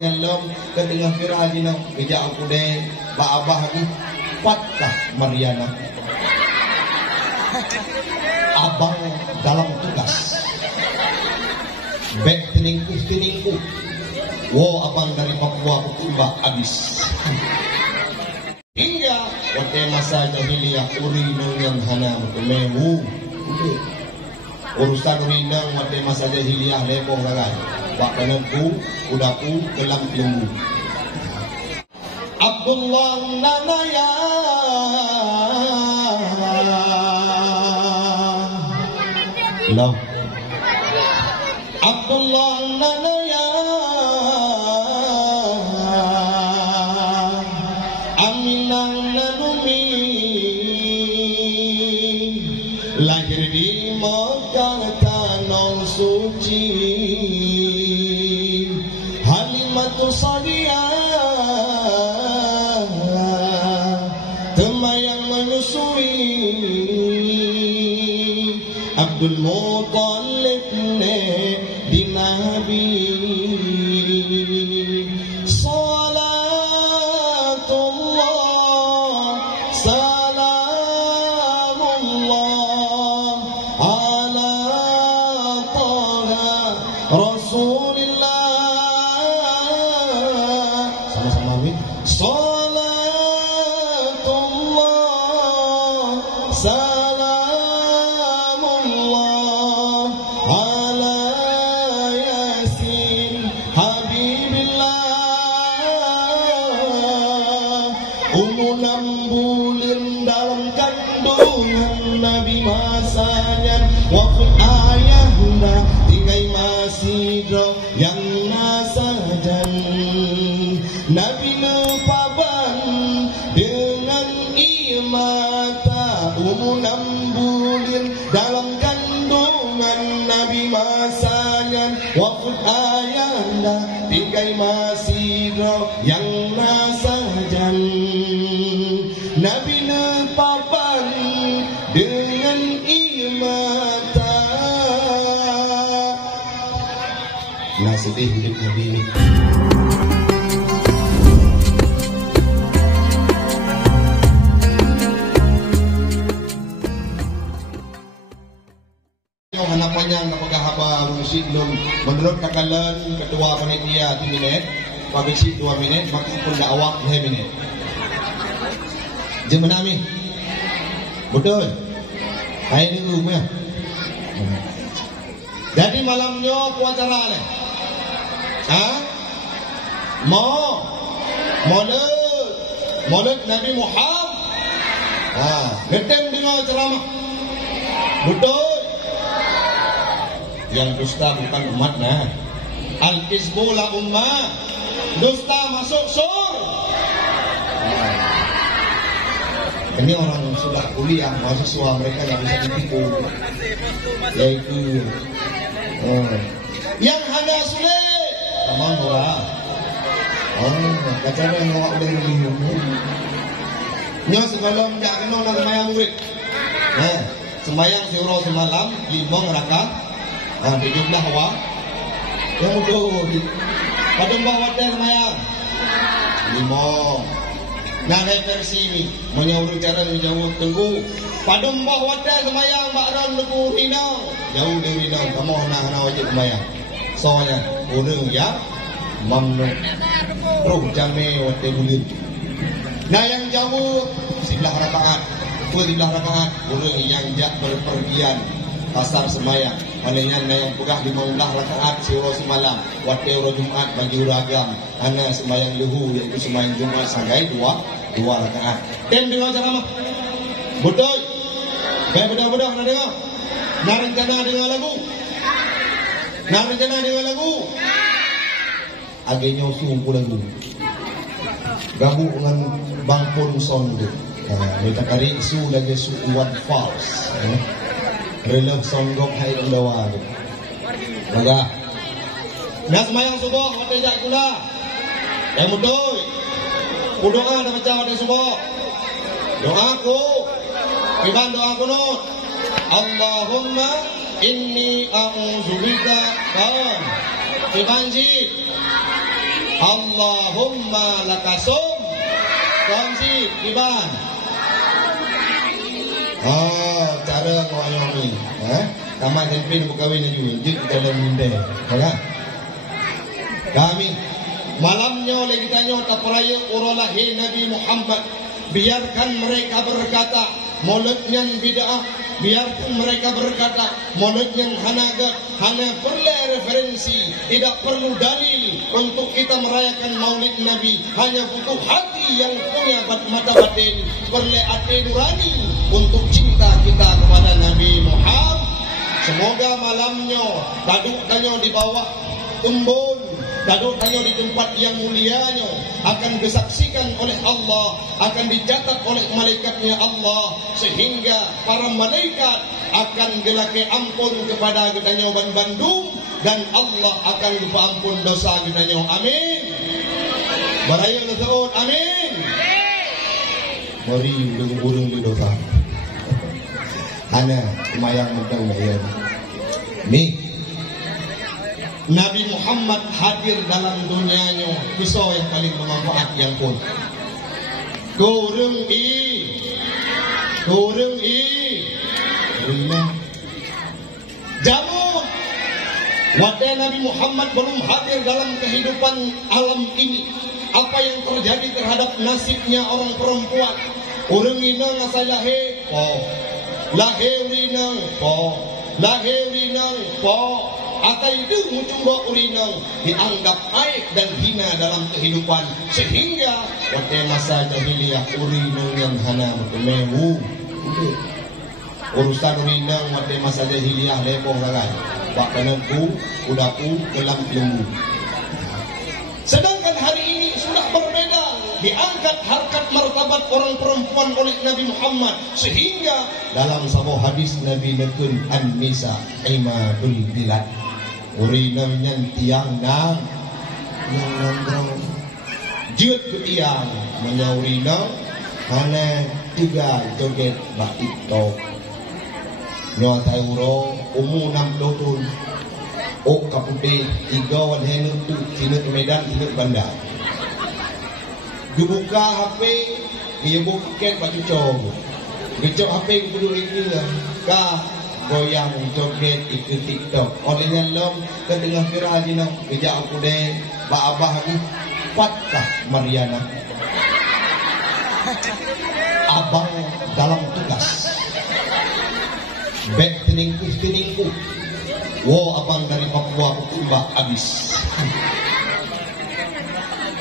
Ngalom kedengar viral dino bijak aku deh ba-abah lagi Fatkah Mariana abang dalam tugas bek tiningku wo abang dari Papua Kutuba abis hingga waktu masa jahiliyah uri nungan hana mewu urusan urinang waktu masa jahiliyah lepong lagai wak penengku udaku kelam lembu Abdullah nanaya love Abdullah nanaya Aminang nanumi lahir di Mekah tanah suci Halimatu Sadiah temayang menyusui Abdul Muttalib ne di Nabi Salatullah Salamullah ala Taha Rasulillah sama-sama amin Salatullah Salamullah ala Yasin Habibillah Umunan bulan dalam kandungan Nabi masanya wafat ayahnya tinggai masih drop yang nasajan Nabi nepaban dengan imata umunan bulan dalam kandungan Nabi masanya wafat ayahnya tinggai masih drop yang nasajan Nabi nepaban dengan imata nah sedih hidup Nabi ini anak panjang nak pegang apa musik belum menurut kakalan ketua panitia 3 minit bagi si 2 minit maka pun dakwah 2 minit je menami betul hai ni rumah jadi malamnya puacara le ha maulid Nabi Muhammad ngetem dengan ceramah betul yang dusta bukan umatnya al-izbula ummah dusta masuk sur ini orang sudah kuliah mahasiswa mereka yang bisa ditipu yaitu yang hanya sulit tamang murah kacanya yang ngawak dari minum nyo sebelum jak kena nak sembahyang murid sembahyang syuro semalam 5 rakaat 17 awak yang mudah pada mbak wadah semayang 5 nah ada versi ini menyuruh cara menjauh tunggu pada mbak wadah semayang mbak ron lebu rinau jauh dari rinau kamu nak wajib semayang soalnya orang ya mamnu roh jame wadah bulir nah yang jauh 11 rakaat 11 rakaat orang yang jak berpergian pasar semayang malainya yang pegah 15 rakaat syuro semalam waktu uro Jumat bagi uragam ana semayang luhu iaitu semayang Jumat sagai 2 rakaat dan dengar ceramah betul baik bedah-bedah nak dengar nak rencana dengar lagu agaknya sungguh lagu gabung dengan Bang Pun Sound mereka kari isu lagi su Iwan Fals relak songgok hai dawa tu. Maka nak semayang subuh waktu jak kula. Yang betul. Doa dah baca waktu subuh. Doa aku. Iban doa kunut. Allahumma inni a'udzubika kan. Iban ji. Allahumma lakasum. Kongsi Iban. Cara ngoyong ni. Tamat tempin berkahwin lagi. Jik dalam minda. Kan? Kami malamnya lagi tanya tak peraya uralahi Nabi Muhammad. Biarkan mereka berkata maulidnya bid'ah. Biarpun mereka berkata maulidnya hanaga, hanya perlu referensi, tidak perlu dalil untuk kita merayakan maulid Nabi. Hanya butuh hati yang punya mata batin, perlu hati nurani untuk cinta kita kepada Nabi Muhammad. Semoga malamnya taduk tanya di bawah embun, taduk tanya di tempat yang mulianya, akan disaksikan oleh Allah, akan dicatat oleh malaikatnya Allah, sehingga para malaikat akan gelake ampun kepada kita ban Bandung, dan Allah akan lupa ampun dosa kita. Amin. Baraya Rasul. Amin. Mari urung di dosa. Ana mayang mudang bayar. Nih, Nabi Muhammad hadir dalam dunianya, pisau yang paling bermanfaat yang pun. Kurung jamu. Wadah Nabi Muhammad belum hadir dalam kehidupan alam ini. Apa yang terjadi terhadap nasibnya orang perempuan? Orang inang asal lahir, lahir rinang, atau itu muncul urinang dianggap aib dan hina dalam kehidupan, sehingga pada masa jahiliyah urinang yang hana memehu. Urusan urinang pada masa jahiliyah lepong lagai, bakananku, kudaku, kelam lembu. Sedangkan hari ini sudah berbeda, diangkat harkat martabat orang perempuan oleh Nabi Muhammad, sehingga dalam sebuah hadis Nabi nekun an-nisa imadul bilad. Urinam yang tiang nang yang nongkrong jut ke tiang menyaurinam mana tiga joget bak TikTok nyo tauro umu 6 tahun ok kaputi 3 wan henu tu sini ke Medan sini ke Bandar dibuka HP dia buket baju cowok gecok HP kudu ini ka goyang joget ikut TikTok. Olehnya lom kedengar viral dino kejak aku deh ba abah ni patkah Mariana. Abang dalam tugas. Bek teningku. Wo abang dari Papua Kutumba habis.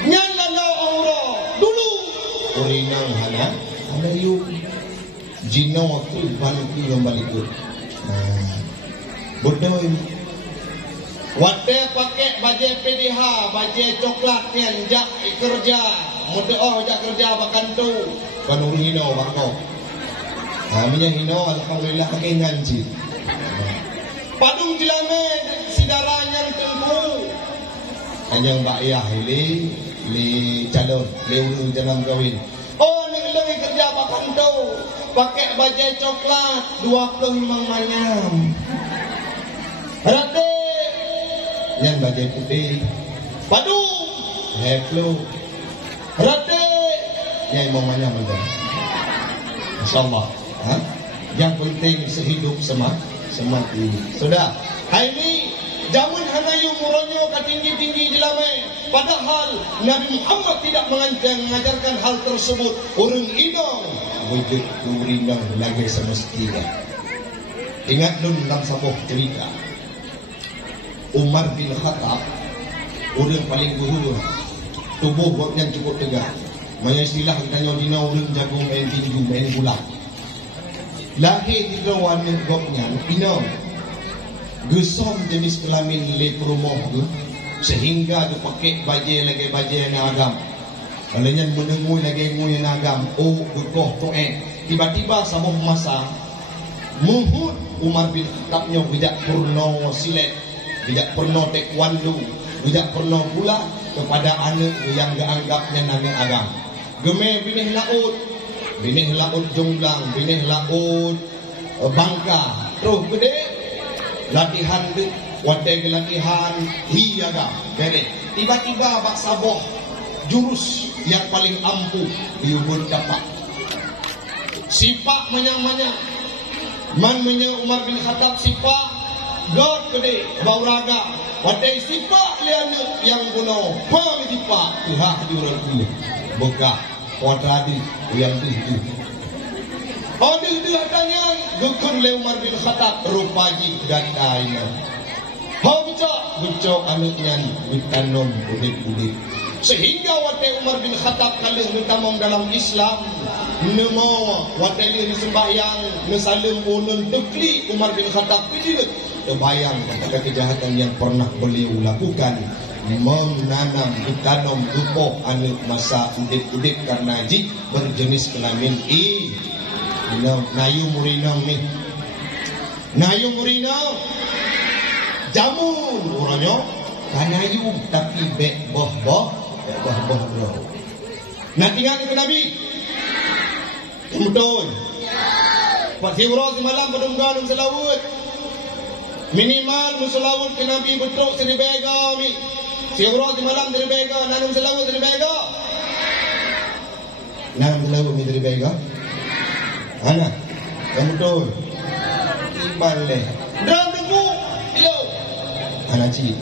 Nyala lau aura dulu. Urinang hana ada yuk. Jino tu balik kembali tu. Bodoh ini. Wadah pakai baju PDH, baju coklat yang jak kerja, mudah jak kerja bahkan tu. Kanur hino bakau. Minyak hino alhamdulillah pakai ngaji. Padung dilame sidaranya tengku. Anjang mbak ayah li calon, li dalam kawin. Oh ni lagi kerja bahkan tu. Pakai baju coklat 25 manyam. Rade yang baju putih. Padu heplo. Rade yang mau manyam itu. Insyaallah. Yang penting sehidup semati. Sudah. Hari ini zaman hanayu muronyo katinggi-tinggi jelamai. Padahal Nabi Muhammad tidak mengajarkan hal tersebut. Orang idong wujud urinang lagi semestinya. Ingat dulu dalam sebuah cerita Umar bin Khattab, orang paling guhur, tubuh buatnya cukup tegak. Maya istilah kita dina orang jago main tinju, main bola. Lahir di kawan gopnya, ina gesom jenis kelamin le promoh tu, sehingga tu pakai baju lagi baju yang agam. Kalanya menengui lagi ngui nagam, bekoh to'e. Tiba-tiba sama masa muhud Umar bin Khattabnya tidak pernah silet, tidak pernah taekwondo, tidak pernah pula kepada anak yang dianggapnya nanging agam. Gemeh binih laut jonglang, binih laut bangka. Terus gede latihan Wadah kelatihan hiaga bere. Tiba-tiba bak saboh jurus yang paling ampuh diubun dapat. Sipak manyang-manyang. Man menya Umar bin Khattab sipak God gede bau raga. Wadah sipak liana yang bunuh. Pang sipak tuha diurang ku. Boga kuadradi yang itu. Ada tanya gukun le Umar bin Khattab rupaji gataina. Bucok anaknya ditanam udik-udik. Sehingga wadah Umar bin Khattab kalih ditamam dalam Islam. Nemo wadah dia sembahyang nesalim ulun tukli Umar bin Khattab kecil. Terbayang kepada kejahatan yang pernah beliau lakukan. Menanam, ditanam dupoh anak masa udik-udik karena jik berjenis kelamin Nayu murinang ni. Nayu murinang jamun orangnya kanayu tapi bek boh bro. Nak tinggal ke Nabi betul Pak Siwra semalam berdunggang selawut minimal muselawut ke Nabi betul sini bega mi Siwra semalam dari bega nanum selawut dari bega nanum selawut mi dari bega anak yang betul timbal leh dan debu ilo anak cik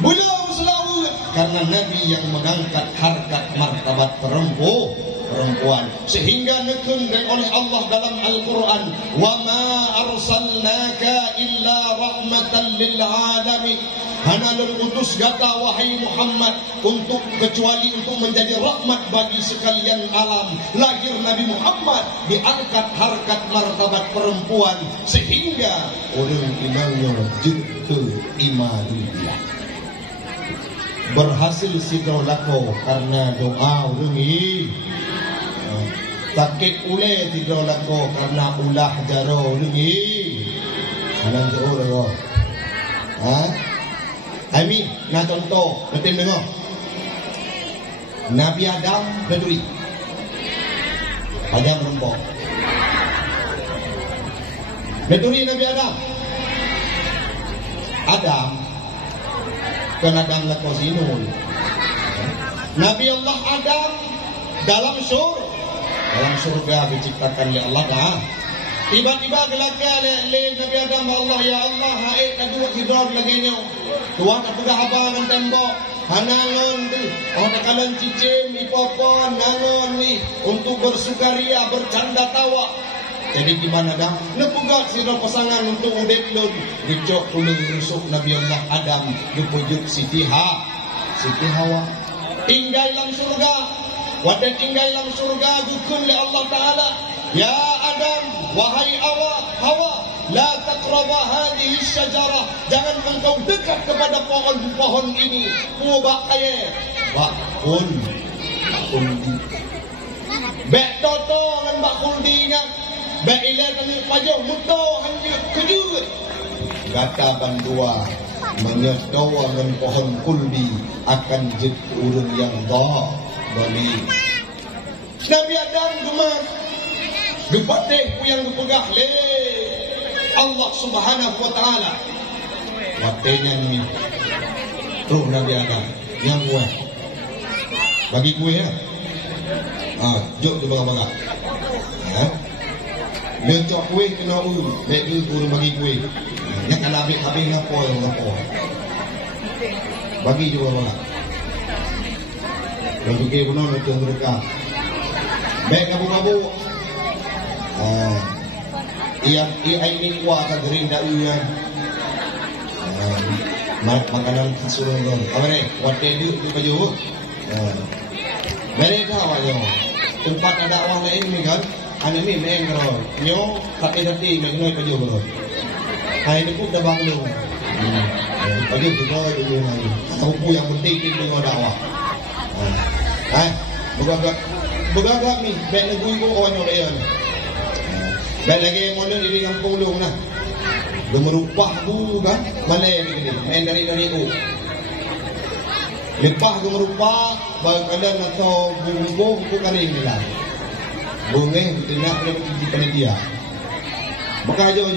beliau selawut karena Nabi yang mengangkat harkat martabat perempuan sehingga nekun oleh Allah dalam Al-Quran wa ma arsalnaka illa rahmatan lil alamin hana utus gata wahai Muhammad kecuali untuk menjadi rahmat bagi sekalian alam. Lahir Nabi Muhammad diangkat harkat martabat perempuan sehingga orang imamnya jeke imadillah berhasil sidau lako karena doa orang ini sakit ule sidau lako karena ulah jaro orang ini anak jauh Ami, nah contoh, betul dengar. Nabi Adam berduri. Adam rempok. Berduri Nabi Adam. Adam kan Adam lakukan sinul. Nabi Allah Adam dalam surga diciptakan oleh Allah dah. Tiba-tiba gelaknya le Nabi Adam Allah ya Allah haid kedua hidrog lagi nyo. Tuan tak pegah abangan tembok. Hanangon tu. Oh takalan cicim ipopon nangon ni untuk bersukaria bercanda tawa. Jadi di mana dah? Nepugak sira pasangan untuk udek lun. Dicok tulung rusuk Nabi Allah Adam dipujuk Siti Hawa. Tinggal dalam surga. Wadah tinggal dalam surga dukun oleh Allah Taala. Ya Adam, wahai Hawa, la taqraba hadhihi syajarah. Jangan engkau dekat kepada pohon ini. Ubak kaya. Bakul. Bek toto ngan bakul diingat. Bek ilah kami pajau muto hanya kejut. Gata bandua menyetawa dengan pohon kuldi akan jid urun yang bali. Nabi Adam gemas. Gepat deh yang gepegah le Allah Subhanahu wa taala. Watenya ni tuh Nabi Adam yang buat bagi kue ya. Jok tu bangga-bangga. Bencok kue kena bagi guru bagi kue. Yang kan habis ngapo. Bagi juga bangga. Lalu ke puno nutung mereka. Baik kabu-kabu. Ia ini kuah akan gerinda ia. Makanan suruh dong. Apa ni? Wadah dia di baju. Mereka awaknya tempat ada awak lain ni kan. Ane ni main kalau nyo tapi mengenai baju kalau. Hari ni pun dah bangun. Baju juga itu lagi. Tahu yang penting itu dengan dakwah. Begagak ni. Baik negeri pun orang nyo layan. Dan lagi yang mana di kampung lu nah. Gemerupah tu kan Malay ni main dari tu. Lepas gemerupah bakalan atau bumbu bukan ini lah. Bungeng tidak boleh di panitia. Maka aja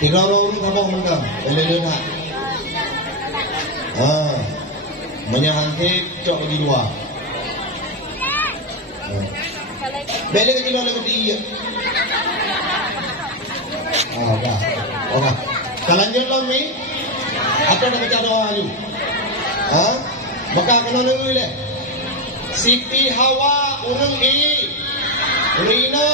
Kira orang tabung mentang. Boleh nak. Menyangkit cok di luar. Beli ke kilo lagi dia. Dah. Okey. Lanjut lah ni. Apa nak baca doa ni? Maka kena dulu le. Siti Hawa urang Rina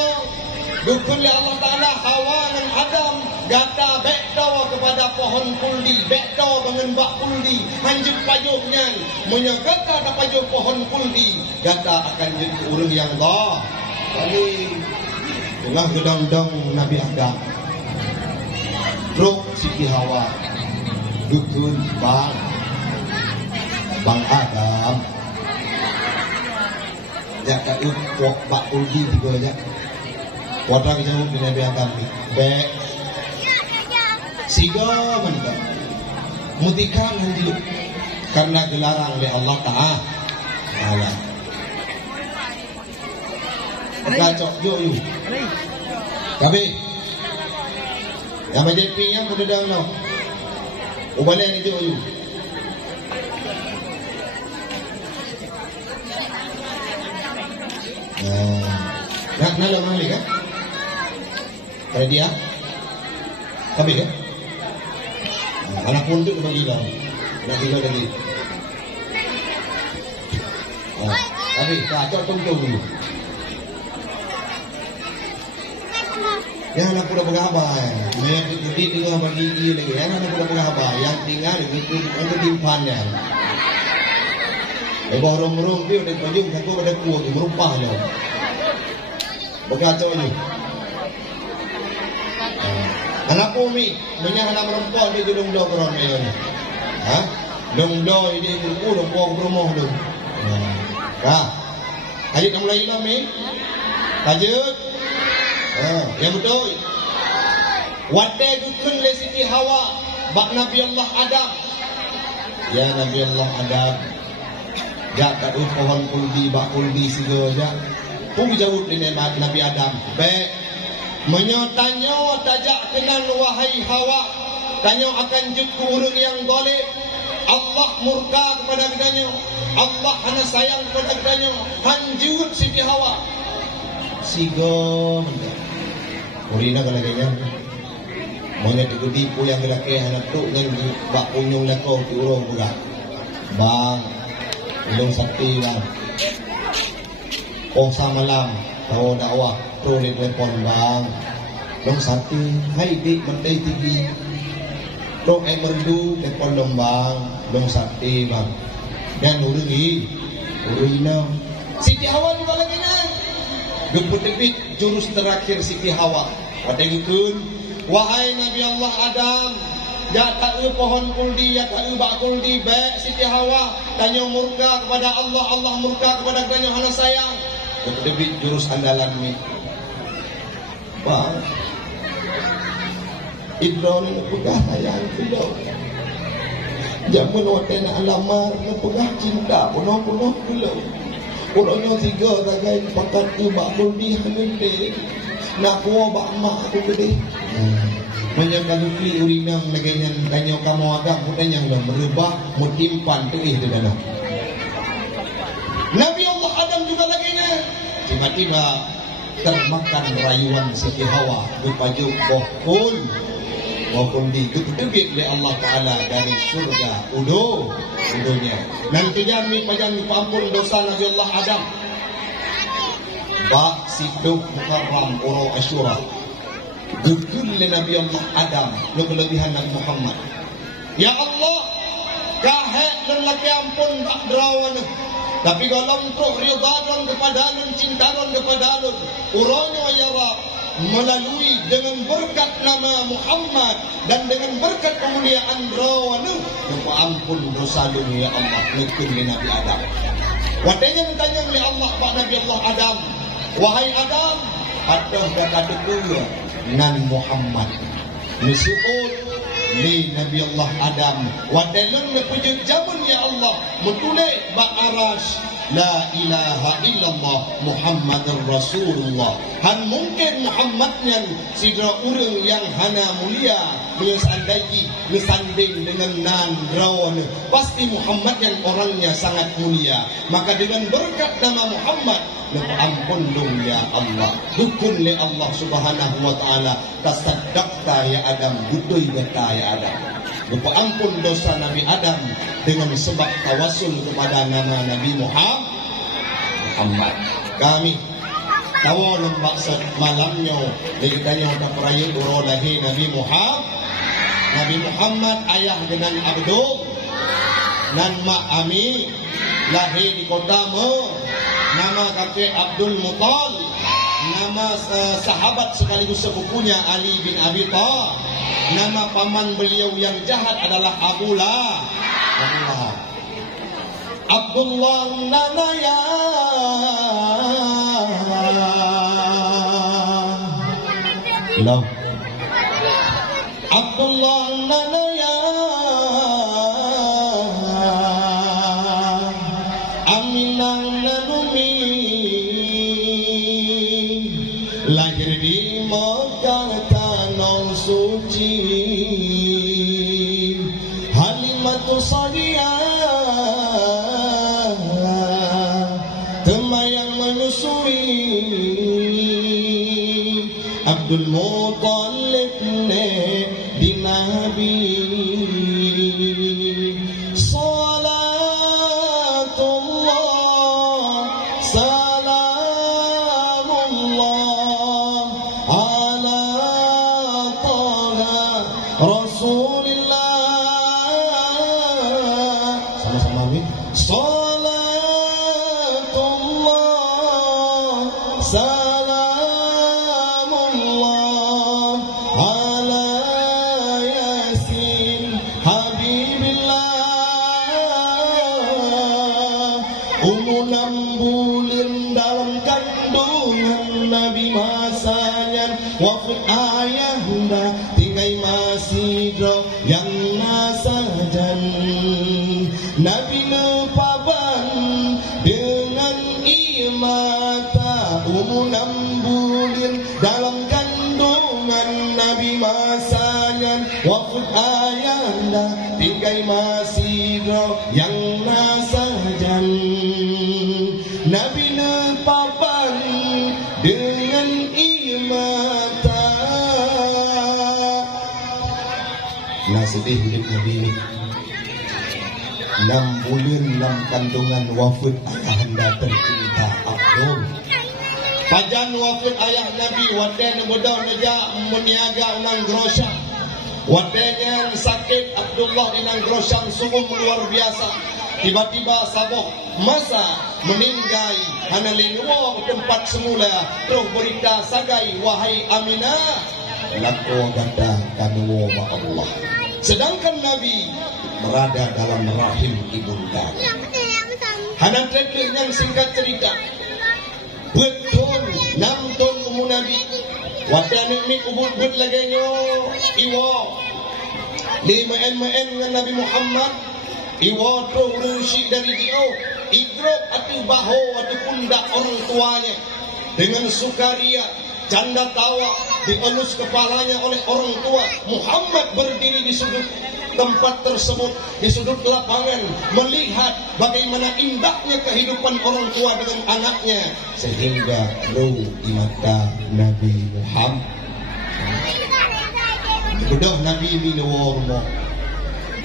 dukun li Allah Taala Hawa dan Adam gata bekdo kepada pohon kuldi, bekdo dengan bak kuldi, hanjut payungnya, menyagata da payung pohon kuldi, gata akan jadi urang yang dah. Kali dengan gedang-gedang Nabi Adam. Ruk Siti Hawa dukun Bang Adam. Ya kat ukok bak kuldi tiga aja. Wadah kita di Nabi Adam ni. Baik. Siga mana? Mutikan hanji karena gelarang oleh Allah Taala. Kacok yo. Kabe. Yang macam pinya pada dalam no. Ubalen itu yo. Nak nak mana kan? Kalau dia, kabe kan? Anak pun tu bagi lah, nak tinggal lagi. Kabe, kacau tunggu dulu. Yang anak pun dah bergabar, mereka pergi tinggal bagi dia lagi. Yang anak pun dah bergabar, yang tinggal untuk timpannya. Lepas orang-orang dia ada payung, aku pada kuat, merupah je. Berkacau ni. Anak umi, banyak anak perempuan dia dong-dong orang ni. Dong-dong ini buku dong-dong rumah tu. Ajit nak mulai lah ni. Ajit. Yang betul. Wadai dukun le Siti Hawa, bak Nabi Allah Adam. Ya Nabi Allah Adam. Jak kat pohon kuldi, bak kuldi siga jak. Pun jauh dengan Nabi Adam. Baik. Menyotanya tajak kenal wahai Hawa. Tanya akan jut urang yang zalim. Allah murka kepada kedanya. Allah hanya sayang kepada kedanya. Hanjut Siti Hawa. Siga benda. Urina kalau kaya. Maunya tipu yang gelake anak tu dengan bak punyung lekau di urang pula. Bang. Belum sakti bang. Oh samalam. Tahu dakwah. Tulis telepon bang. Belum sakti. Hai dik mentai tinggi. Dok merdu telepon lombang. Belum sakti bang. Dan uringi. Urina. Siti Hawa juga lagi ni. Gemput tebit jurus terakhir Siti Hawa. Wadengkun. Wahai Nabi Allah Adam. Ya tak pohon kuldi, ya tak bak kuldi. Baik Siti Hawa. Tanya murka kepada Allah. Allah murka kepada kedanya hana sayang. Gemput tebit jurus andalan ni. Bang. Ibrahim nak pegah sayang Ibrahim. Jamun waktu nak alamar nak pegah cinta penuh-penuh pula. Orangnya tiga tagai pakat bak kuldi hanende. Nak kuah bak mak aku gede. Menyangka lukli urinam neganya tanya kamu agak mudah yang dah merubah mutimpan tuih di dalam. Nabi Allah Adam juga laginya. Tiba-tiba termakan rayuan Siti Hawa berpajuk walaupun ditebit oleh Allah Ta'ala dari surga udunya. Nanti jami pajang ampun dosa Nabi Allah Adam. Bak siduk mukarram uro asyura. Gudul oleh Nabi Allah Adam. Lo kelebihan Nabi Muhammad. Ya Allah, kahek dan laki ampun bak derawan. Tapi kalau untuk ridadon kepada alun, cintaron kepada alun, uranya ya Rab, melalui dengan berkat nama Muhammad dan dengan berkat kemuliaan rawana, yang ampun dosa alun ya Allah, lekun di Nabi Adam. Wadanya bertanya oleh Allah Pak Nabi Allah Adam, wahai Adam, ada kata dekul nan Muhammad. Misuul li Nabi Allah Adam. Wadalun lepujud jamun ya Allah. Mutulek bak aras. la ilaha illallah Muhammadur Rasulullah. Han mungkin Muhammadnya sidra urang yang hana mulia menyandai ngesanding dengan nan rawan. Pasti Muhammad yang orangnya sangat mulia. Maka dengan berkat nama Muhammad, ampun dong ya Allah, dukun le Allah subhanahu wa ta'ala, tasaddaqta ya Adam, budoi beta ya Adam. Lupa ampun dosa Nabi Adam dengan sebab tawasul kepada nama Nabi Muhammad. Kami tahu lembak malamnya dikitanya untuk perayaan urut lahir Nabi Muhammad ayah dengan Abdul dan Mak Ami lahir di kota nama kakek Abdul Muttal, nama sahabat sekaligus sepupunya Ali bin Abi Thalib. Nama paman beliau yang jahat adalah Abdullah nana ya Allah. Abdullah nana ya Aminah nanumi lahir di Mekah tanah suci. Halimatu Sadiah temayang menyusui Abdul Muttalib ne di Nabi. Salatullah salamullah ala taha Rasulillah. Sama-sama amin. Salatullah salamullah ala yasin habibillah. Umur 6 bulan dalam kandungan Nabi masanya wafat ayahnya tinggal masih drop yang nasajan. Nabi nepaban dengan imata umur 6 bulan dalam kandungan Nabi masanya wafat ayahnya tinggal masih drop yang nasajan. Nabi nepaban dengan imata. Sedih hidup Nabi ini 6 bulan dalam kandungan wafat ayah anda tercinta Abdul. Pajan wafat ayah Nabi wadah bodoh neja meniaga unang grosang. Wadahnya sakit Abdullah di nang grosang sungguh luar biasa. Tiba-tiba saboh masa meninggai hana lingua tempat semula. Terus berita sagai wahai Aminah lako ganda kanuwa ma Allah. Sedangkan Nabi berada dalam rahim ibunda. Hana trekler yang singkat cerita. Betul 6 tahun umur Nabi. Wadah nikmit ubud-ubud laganya iwa. Di main-main dengan Nabi Muhammad. Iwa tu rusi dari dia. Ikrop atau baho atau pundak orang tuanya. Dengan sukaria. Canda tawa dielus kepalanya oleh orang tua. Muhammad berdiri di sudut tempat tersebut, di sudut lapangan, melihat bagaimana indahnya kehidupan orang tua dengan anaknya, sehingga roh di mata Nabi Muhammad. Sudah Nabi ini nawa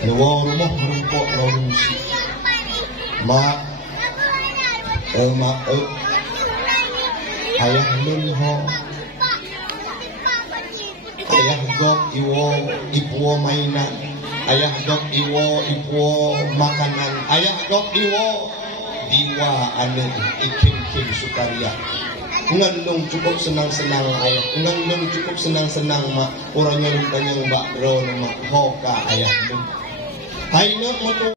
rumah merumpok lalusi ayah lunho ayah gok iwo mainan, ayah gok iwo makanan, ayah gok iwo diwa ane ikim sukaria. Ngandung cukup senang-senang ayah, ngandung cukup senang-senang mak. Orangnya rupanya mbak bro nama hoka ayah lu. Hai nak moto